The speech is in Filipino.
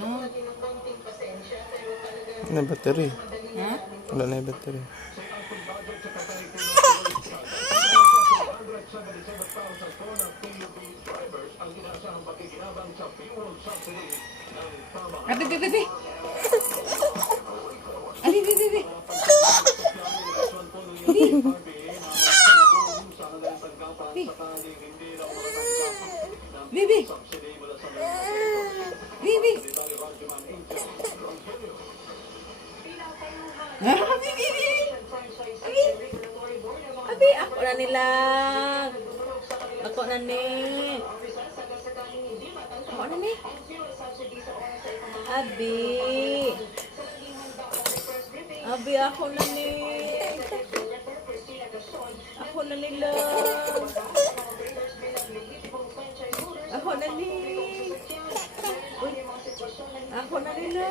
No? Ano battery? Ha? Wala na yung battery. Abi, abi, abi. Abi, abi, abi. Bibi. Bibi. Ah, bibi, bibi. Abi. Abi, ako na nila. Ako na ni. Ako na ni. Abi. Abi, ako na ni. Ako na nila. Ako na ni. Uy. Ako na nila.